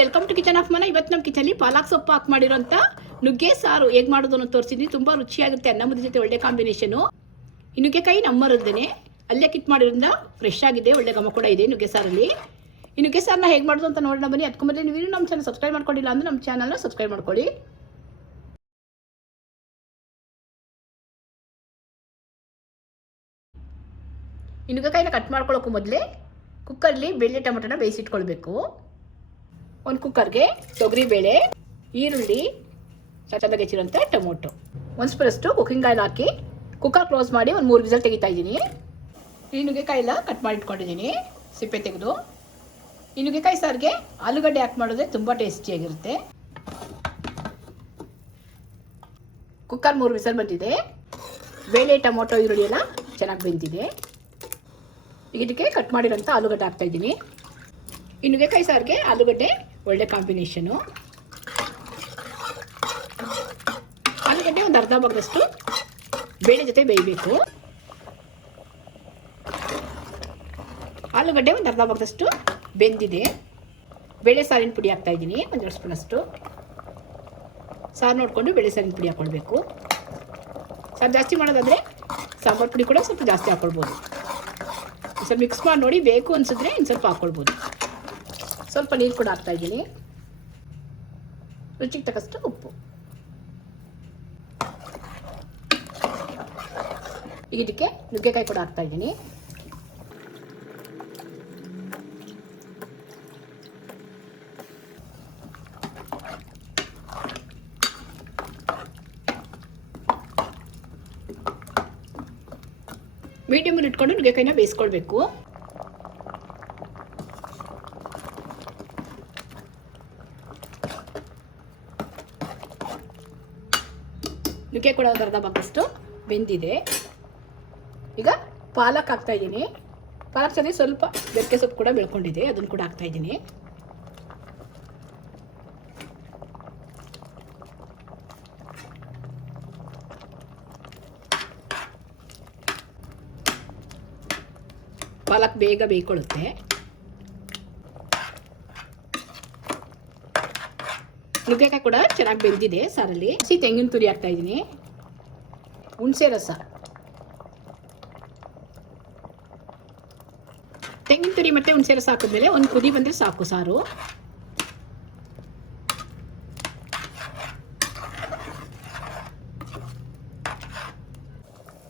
Welcome to kitchen of ಮನ ಇವತ್ತು ನಮ್ಮ ಕಿಚನಲ್ಲಿ ಪಾಲಕ್ ಸೊಪ್ಪು ಹಾಕಿ ಮಾಡಿರೋಂಥ ನುಗ್ಗೆ ಸಾರು ಹೇಗೆ ಮಾಡೋದು ಅಂತ ತೋರಿಸ್ತೀನಿ ತುಂಬ ರುಚಿಯಾಗುತ್ತೆ, ಅನ್ನ ಮುದ್ದೆ ಜೊತೆ ಒಳ್ಳೆ ಕಾಂಬಿನೇಷನು ಈ ನುಗ್ಗೆಕಾಯಿ ನಮ್ಮರದ್ದೇನೆ ಅಲ್ಲೇ ಕಿತ್ ಮಾಡಿರೋದ್ರಿಂದ ಫ್ರೆಶ್ ಆಗಿದೆ, ಒಳ್ಳೆ ಗಮ ಕೂಡ ಇದೆ ನುಗ್ಗೆ ಸಾರಲ್ಲಿ. ಈ ನುಗ್ಗೆ ಸಾರನ್ನ ಹೇಗೆ ಮಾಡೋದು ಅಂತ ನೋಡೋಣ ಬನ್ನಿ. ಅದಕ್ಕೆ ಮೊದಲೇ ನೀವು ನಮ್ಮ ಚಾನಲ್ ಸಬ್ಸ್ಕ್ರೈಬ್ ಮಾಡ್ಕೊಂಡಿಲ್ಲ ಅಂದರೆ ನಮ್ಮ ಚಾನಲ್ನ ಸಬ್ಸ್ಕ್ರೈಬ್ ಮಾಡ್ಕೊಳ್ಳಿ. ಈ ನುಗ್ಗೆಕಾಯಿನ ಕಟ್ ಮಾಡ್ಕೊಳ್ಳೋಕ್ಕೂ ಮೊದಲೇ ಕುಕ್ಕರ್ಲಿ ಬೆಳ್ಳಿ ಟೊಮೊಟೊನ ಬೇಯಿಸಿಟ್ಕೊಳ್ಬೇಕು. ಒಂದು ಕುಕ್ಕರ್ಗೆ ತೊಗರಿಬೇಳೆ ಈರುಳ್ಳಿ ಚೆನ್ನಾಗಿ ಹೆಚ್ಚಿರುವಂಥ ಟೊಮೊಟೊ. ಒಂದು ಸ್ಪೂನಷ್ಟು ಕುಕ್ಕಿಂಗ್ ಆಯಿಲ್ ಹಾಕಿ ಕುಕ್ಕರ್ ಕ್ಲೋಸ್ ಮಾಡಿ ಒಂದು ಮೂರು ವಿಸಲ್ ತೆಗಿತಾ ಇದ್ದೀನಿ. ಈ ನುಗ್ಗೆಕಾಯಿ ಎಲ್ಲ ಕಟ್ ಮಾಡಿ ಇಟ್ಕೊಂಡಿದ್ದೀನಿ ಸಿಪ್ಪೆ ತೆಗೆದು. ಈ ನುಗ್ಗೆಕಾಯಿ ಸಾರಿಗೆ ಆಲೂಗಡ್ಡೆ ಹಾಕಿ ಮಾಡಿದ್ರೆ ತುಂಬ ಟೇಸ್ಟಿಯಾಗಿರುತ್ತೆ ಕುಕ್ಕರ್ ಮೂರು ವಿಸಲ್ ಬಂದಿದೆ. ಬೇಳೆ, ಟೊಮೊಟೊ, ಈರುಳ್ಳಿ ಎಲ್ಲ ಚೆನ್ನಾಗಿ ಬೆಂದಿದೆ. ಈಗ ಇದಕ್ಕೆ ಕಟ್ ಮಾಡಿರೋಂಥ ಆಲೂಗಡ್ಡೆ ಹಾಕ್ತಾಯಿದ್ದೀನಿ ಈ ನುಗ್ಗೆಕಾಯಿ ಸಾರಿಗೆ ಆಲೂಗಡ್ಡೆ ಒಳ್ಳೆ ಕಾಂಬಿನೇಷನು ಆಲೂಗಡ್ಡೆ ಒಂದು ಅರ್ಧ ಭಾಗದಷ್ಟು ಬೇಳೆ ಜೊತೆ ಬೇಯಬೇಕು. ಆಲೂಗಡ್ಡೆ ಒಂದು ಅರ್ಧ ಭಾಗದಷ್ಟು ಬೆಂದಿದೆ. ಬೇಳೆ ಸಾರಿನ ಪುಡಿ ಹಾಕ್ತಾ ಇದ್ದೀನಿ ಒಂದೆರಡು ಸ್ಪೂನಷ್ಟು. ಸಾರು ನೋಡಿಕೊಂಡು ಬೇಳೆ ಸಾರಿನ ಪುಡಿ ಹಾಕ್ಕೊಳ್ಬೇಕು ಸಾರು ಜಾಸ್ತಿ ಮಾಡೋದಾದರೆ ಸಾಂಬಾರು ಪುಡಿ ಕೂಡ ಸ್ವಲ್ಪ ಜಾಸ್ತಿ ಹಾಕ್ಕೊಳ್ಬೋದು ಸ್ವಲ್ಪ ಮಿಕ್ಸ್ ಮಾಡಿ ನೋಡಿ, ಬೇಕು ಅನಿಸಿದ್ರೆ ಇನ್ನು ಸ್ವಲ್ಪ ಹಾಕ್ಕೊಳ್ಬೋದು ಸ್ವಲ್ಪ ನೀರು ಕೂಡ ಹಾಕ್ತಾ ಇದ್ದೀನಿ. ರುಚಿಗೆ ತಕ್ಕಷ್ಟು ಉಪ್ಪು. ಈಗ ಇದಕ್ಕೆ ನುಗ್ಗೆಕಾಯಿ ಕೂಡ ಹಾಕ್ತಾ ಇದ್ದೀನಿ. ಮೀಡಿಯಮಲ್ಲಿ ಇಟ್ಕೊಂಡು ನುಗ್ಗೆಕಾಯಿನ ಬೇಯಿಸ್ಕೊಳ್ಬೇಕು. ನುಗ್ಗೆ ಕೂಡ ಅರ್ಧ ಬೆಂದಿದೆ. ಈಗ ಪಾಲಕ್ ಹಾಕ್ತಾ ಇದ್ದೀನಿ. ಪಾಲಕ್ ಜೊತೆ ಸ್ವಲ್ಪ ಬೆಕ್ಕೆ ಸೊಪ್ಪು ಕೂಡ ಬೆಳ್ಕೊಂಡಿದೆ. ಅದನ್ನು ಕೂಡ ಹಾಕ್ತಾ ಇದ್ದೀನಿ. ಪಾಲಕ್ ಬೇಗ ಬೇಯ್ಕೊಳ್ಳುತ್ತೆ. ನುಗ್ಗೆಕಾಯಿ ಕೂಡ ಚೆನ್ನಾಗಿ ಬೆಂದಿದೆ ಸಾರಲ್ಲಿ. ಹಸಿ ತೆಂಗಿನ ತುರಿ ಹಾಕ್ತಾ ಇದ್ದೀನಿ. ಹುಣಸೆ ರಸ. ತೆಂಗಿನ ತುರಿ ಮತ್ತೆ ಹುಣಸೆ ರಸ ಹಾಕಿದ್ಮೇಲೆ ಒಂದು ಕುದಿ ಬಂದರೆ ಸಾಕು ಸಾರು.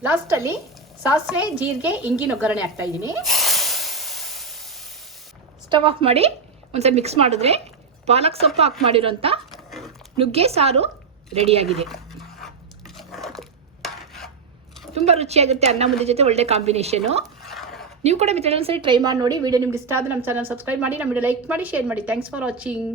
ಲಾಸ್ಟಲ್ಲಿ ಸಾಸಿವೆ, ಜೀರಿಗೆ, ಇಂಗಿನ ಒಗ್ಗರಣೆ ಹಾಕ್ತಾ ಇದ್ದೀನಿ. ಸ್ಟವ್ ಆಫ್ ಮಾಡಿ ಒಂದ್ಸಲ ಮಿಕ್ಸ್ ಮಾಡಿದ್ರೆ ಪಾಲಕ್ ಸೊಪ್ಪು ಹಾಕಿ ಮಾಡಿರೋಂಥ ನುಗ್ಗೆ ಸಾರು ರೆಡಿಯಾಗಿದೆ. ತುಂಬ ರುಚಿಯಾಗುತ್ತೆ ಅನ್ನ ಮುದ್ದೆ ಜೊತೆ ಒಳ್ಳೆ ಕಾಂಬಿನೇಷನು. ನೀವು ಕೂಡ ಮಿತ್ರ ಒಂದ್ಸರಿ ಟ್ರೈ ಮಾಡಿ ನೋಡಿ. ವಿಡಿಯೋ ನಿಮ್ಗೆ ಇಷ್ಟ ಆದರೆ ನಮ್ಮ ಚಾನಲ್ ಸಬ್ಸ್ಕ್ರೈಬ್ ಮಾಡಿ. ನಮ್ಮ ವಿಡಿಯೋ ಲೈಕ್ ಮಾಡಿ ಶೇರ್ ಮಾಡಿ. Thanks for watching